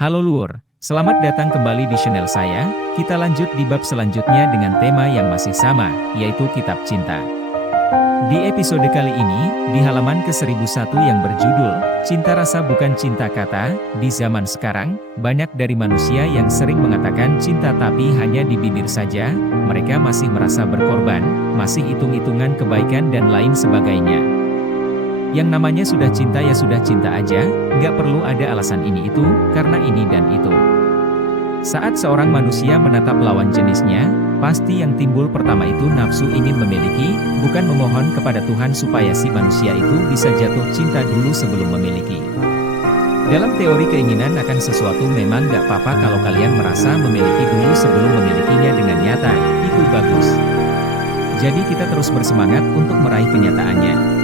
Halo Luur, selamat datang kembali di channel saya. Kita lanjut di bab selanjutnya dengan tema yang masih sama, yaitu Kitab Cinta. Di episode kali ini, di halaman ke-1001 yang berjudul, Cinta Rasa Bukan Cinta Kata, di zaman sekarang, banyak dari manusia yang sering mengatakan cinta tapi hanya di bibir saja, mereka masih merasa berkorban, masih hitung-hitungan kebaikan dan lain sebagainya. Yang namanya sudah cinta ya sudah cinta aja, nggak perlu ada alasan ini itu, karena ini dan itu. Saat seorang manusia menatap lawan jenisnya, pasti yang timbul pertama itu nafsu ingin memiliki, bukan memohon kepada Tuhan supaya si manusia itu bisa jatuh cinta dulu sebelum memiliki. Dalam teori keinginan akan sesuatu memang nggak apa-apa kalau kalian merasa memiliki dulu sebelum memilikinya dengan nyata, itu bagus. Jadi kita terus bersemangat untuk meraih kenyataannya.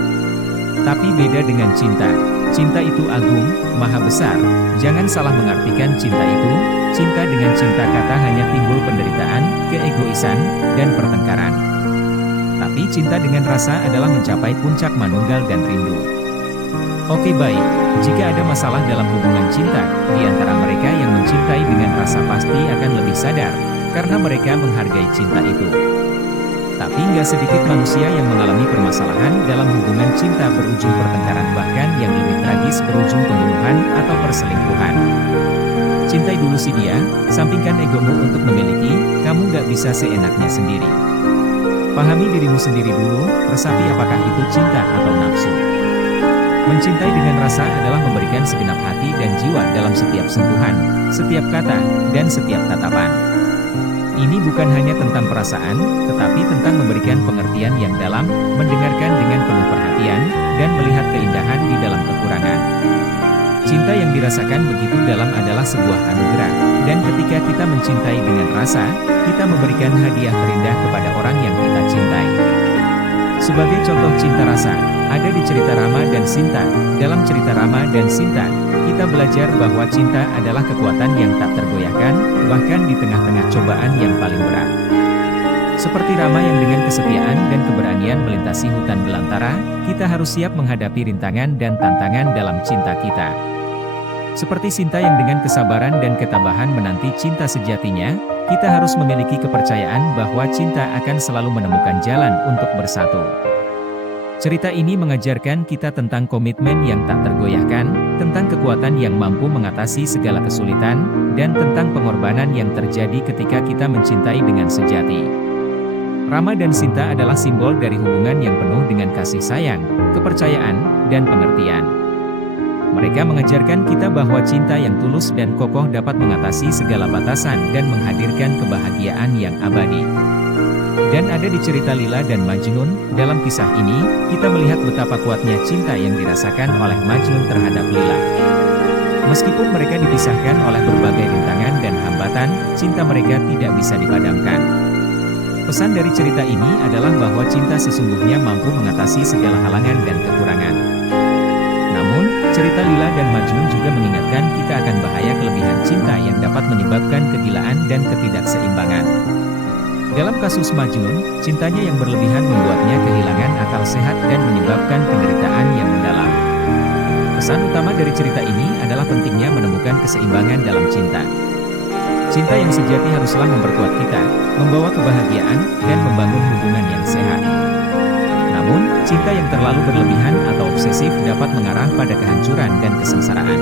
Tapi beda dengan cinta. Cinta itu agung, maha besar. Jangan salah mengartikan cinta itu. Cinta dengan cinta kata hanya timbul penderitaan, keegoisan, dan pertengkaran. Tapi cinta dengan rasa adalah mencapai puncak manunggal dan rindu. Oke baik, jika ada masalah dalam hubungan cinta, di antara mereka yang mencintai dengan rasa pasti akan lebih sadar, karena mereka menghargai cinta itu. Tapi nggak sedikit manusia yang mengalami permasalahan dalam hubungan cinta berujung pertengkaran, bahkan yang lebih tragis berujung pembunuhan atau perselingkuhan. Cintai dulu si dia, sampingkan egomu untuk memiliki, kamu nggak bisa seenaknya sendiri. Pahami dirimu sendiri dulu, resapi apakah itu cinta atau nafsu. Mencintai dengan rasa adalah memberikan segenap hati dan jiwa dalam setiap sentuhan, setiap kata, dan setiap tatapan. Ini bukan hanya tentang perasaan, tetapi tentang memberikan pengertian yang dalam, mendengarkan dengan penuh perhatian, dan melihat keindahan di dalam kekurangan. Cinta yang dirasakan begitu dalam adalah sebuah anugerah, dan ketika kita mencintai dengan rasa, kita memberikan hadiah terindah kepada orang yang kita cintai. Sebagai contoh cinta rasa, ada di cerita Rama dan Sinta. Dalam cerita Rama dan Sinta, kita belajar bahwa cinta adalah kekuatan yang tak tergoyahkan, bahkan di tengah-tengah cobaan yang paling berat. Seperti Rama yang dengan kesetiaan dan keberanian melintasi hutan belantara, kita harus siap menghadapi rintangan dan tantangan dalam cinta kita. Seperti Sinta yang dengan kesabaran dan ketabahan menanti cinta sejatinya, kita harus memiliki kepercayaan bahwa cinta akan selalu menemukan jalan untuk bersatu. Cerita ini mengajarkan kita tentang komitmen yang tak tergoyahkan, tentang kekuatan yang mampu mengatasi segala kesulitan, dan tentang pengorbanan yang terjadi ketika kita mencintai dengan sejati. Rama dan Sinta adalah simbol dari hubungan yang penuh dengan kasih sayang, kepercayaan, dan pengertian. Mereka mengajarkan kita bahwa cinta yang tulus dan kokoh dapat mengatasi segala batasan dan menghadirkan kebahagiaan yang abadi. Dan ada di cerita Lila dan Majnun, dalam kisah ini, kita melihat betapa kuatnya cinta yang dirasakan oleh Majnun terhadap Lila. Meskipun mereka dipisahkan oleh berbagai rintangan dan hambatan, cinta mereka tidak bisa dipadamkan. Pesan dari cerita ini adalah bahwa cinta sesungguhnya mampu mengatasi segala halangan dan kekurangan. Namun, cerita Lila dan Majnun juga mengingatkan kita akan bahaya kelebihan cinta yang dapat menyebabkan kegilaan dan ketidakseimbangan. Dalam kasus Majnun, cintanya yang berlebihan membuatnya kehilangan akal sehat dan menyebabkan penderitaan yang mendalam. Pesan utama dari cerita ini adalah pentingnya menemukan keseimbangan dalam cinta. Cinta yang sejati haruslah memperkuat kita, membawa kebahagiaan, dan membangun hubungan yang sehat. Namun, cinta yang terlalu berlebihan atau obsesif dapat mengarah pada kehancuran dan kesengsaraan.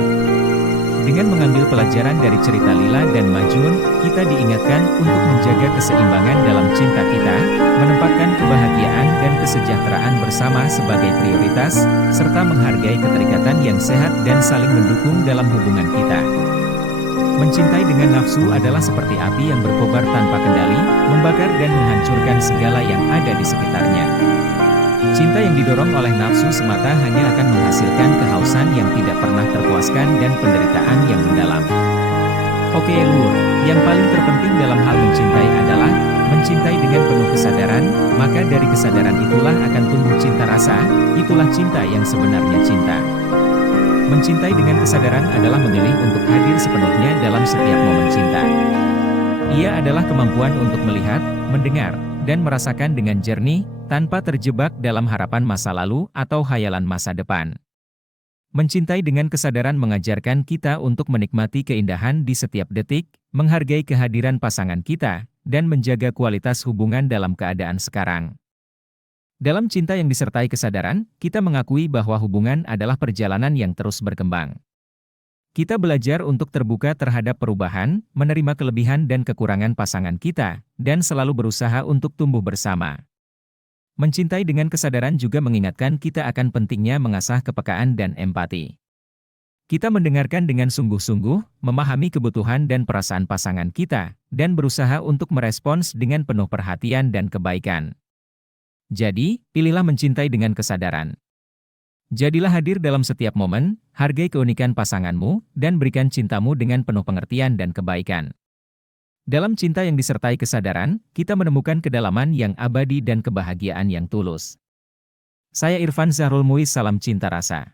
Dengan mengambil pelajaran dari cerita Lila dan Majnun, kita diingatkan untuk menjaga keseimbangan dalam cinta kita, menempatkan kebahagiaan dan kesejahteraan bersama sebagai prioritas, serta menghargai keterikatan yang sehat dan saling mendukung dalam hubungan kita. Mencintai dengan nafsu adalah seperti api yang berkobar tanpa kendali, membakar dan menghancurkan segala yang ada di sekitarnya. Cinta yang didorong oleh nafsu semata hanya akan menghasilkan kehausan yang tidak pernah terpuaskan dan penderitaan yang mendalam. Oke Luur, yang paling terpenting dalam hal mencintai adalah mencintai dengan penuh kesadaran, maka dari kesadaran itulah akan tumbuh cinta rasa, itulah cinta yang sebenarnya cinta. Mencintai dengan kesadaran adalah memilih untuk hadir sepenuhnya dalam setiap momen cinta. Ia adalah kemampuan untuk melihat, mendengar, dan merasakan dengan jernih, tanpa terjebak dalam harapan masa lalu atau hayalan masa depan. Mencintai dengan kesadaran mengajarkan kita untuk menikmati keindahan di setiap detik, menghargai kehadiran pasangan kita, dan menjaga kualitas hubungan dalam keadaan sekarang. Dalam cinta yang disertai kesadaran, kita mengakui bahwa hubungan adalah perjalanan yang terus berkembang. Kita belajar untuk terbuka terhadap perubahan, menerima kelebihan dan kekurangan pasangan kita, dan selalu berusaha untuk tumbuh bersama. Mencintai dengan kesadaran juga mengingatkan kita akan pentingnya mengasah kepekaan dan empati. Kita mendengarkan dengan sungguh-sungguh, memahami kebutuhan dan perasaan pasangan kita, dan berusaha untuk merespons dengan penuh perhatian dan kebaikan. Jadi, pilihlah mencintai dengan kesadaran. Jadilah hadir dalam setiap momen, hargai keunikan pasanganmu, dan berikan cintamu dengan penuh pengertian dan kebaikan. Dalam cinta yang disertai kesadaran, kita menemukan kedalaman yang abadi dan kebahagiaan yang tulus. Saya Irfan Zahrul Muiz, salam cinta rasa.